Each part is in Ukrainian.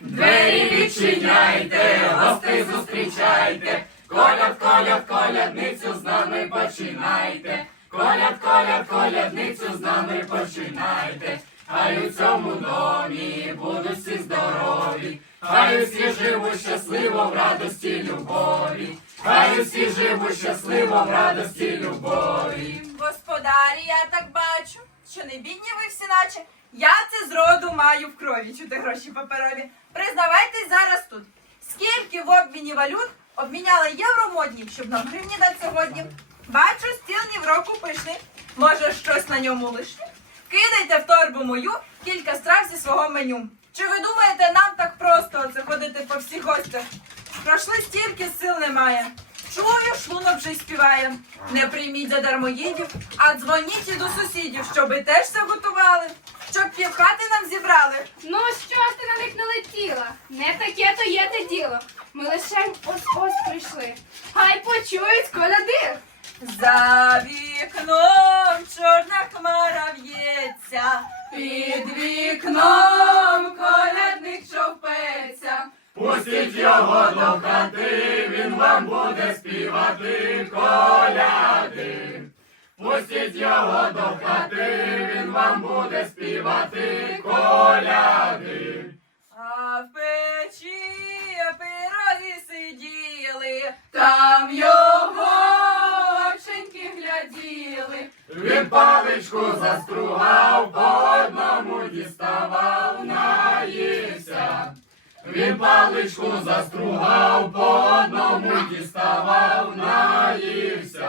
Двері відчиняйте, гостей зустрічайте, коляд, коляд, колядницю з нами починайте. Коляд, коляд, колядницю з нами починайте. Хай у цьому домі будуть всі здорові, хай усі живуть щасливо в радості любові, хай усі живуть щасливо в радості любові. Господарі, я так бачу, що не бідні ви всі наче. Я це зроду маю в крові, чути гроші паперові. Признавайтесь зараз тут. Скільки в обміні валют обміняли євро модні, щоб нам гривні дати сьогодні? Бачу, стіл ні в року пишний. Може, щось на ньому лишнє? Кидайте в торбу мою кілька страв зі свого меню. Чи ви думаєте, нам так просто оце ходити по всіх гостях? Пройшли стільки сил немає. Чую, шлунок вже співає. Не прийміть за дармоїдів, а дзвоніть і до сусідів, щоби теж все готували, щоб півхати нам зібрали. Ну що ж ти на них налетіла? Не таке то є те діло. Ми лише ось ось прийшли. Хай почують коляди. За вікном чорна хмара в'ється, під вікном колядник човпеться. Пустіть його до хати, він вам буде співати коляди. Пустіть його до хати, вам буде співати коляди. А в печі пироги сиділи, там його оченьки гляділи. Він паличку застругав, по одному діставав, наївся. Він паличку застругав, по одному діставав, наївся.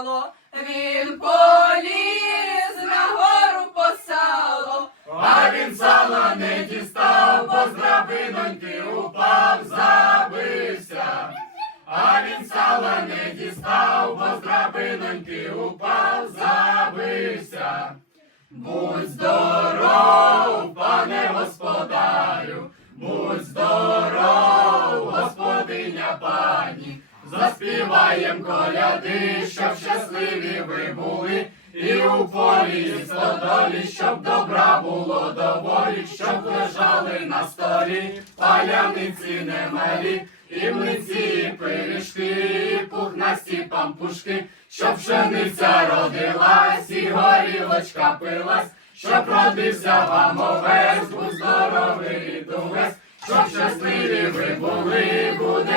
Стало, він поліз на гору по сало. А він сала не дістав, бо з драбиноньки упав, забився. А він сала не дістав, бо з драбиноньки упав, забився. Будь здоров, пане господарю, будь здоров, заспіваєм коляди, щоб щасливі ви були, і у полі і стодолі, щоб добра було доволі, щоб лежали на столі, паляниці немалі, і млиці, і пиріжки, і пухнасті пампушки, щоб пшениця родилась, і горілочка пилась, щоб родився вам овець, будь здоровий увесь, щоб щасливі ви були,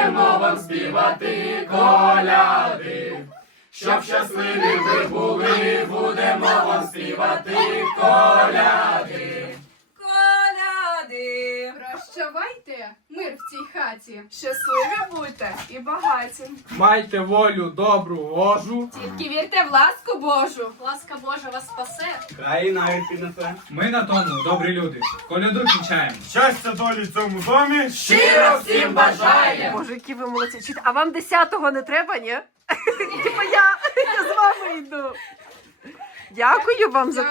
будемо вам співати коляди. Щоб щасливі ви були, будемо вам співати коляди. Прощавайте, мир в цій хаті. Щасливі будьте і багаті. Майте волю добру ложу, Тільки вірте в ласку Божу. Ласка Божа вас спасе. країна піднесе. Ми на тому, добрі люди. Коляду кінчаємо. Щастя долі в цьому домі. Щиро всім бажаємо! Боже, які ви молодці. А вам десятого не треба, ні? Типа я, я з вами йду. Дякую вам за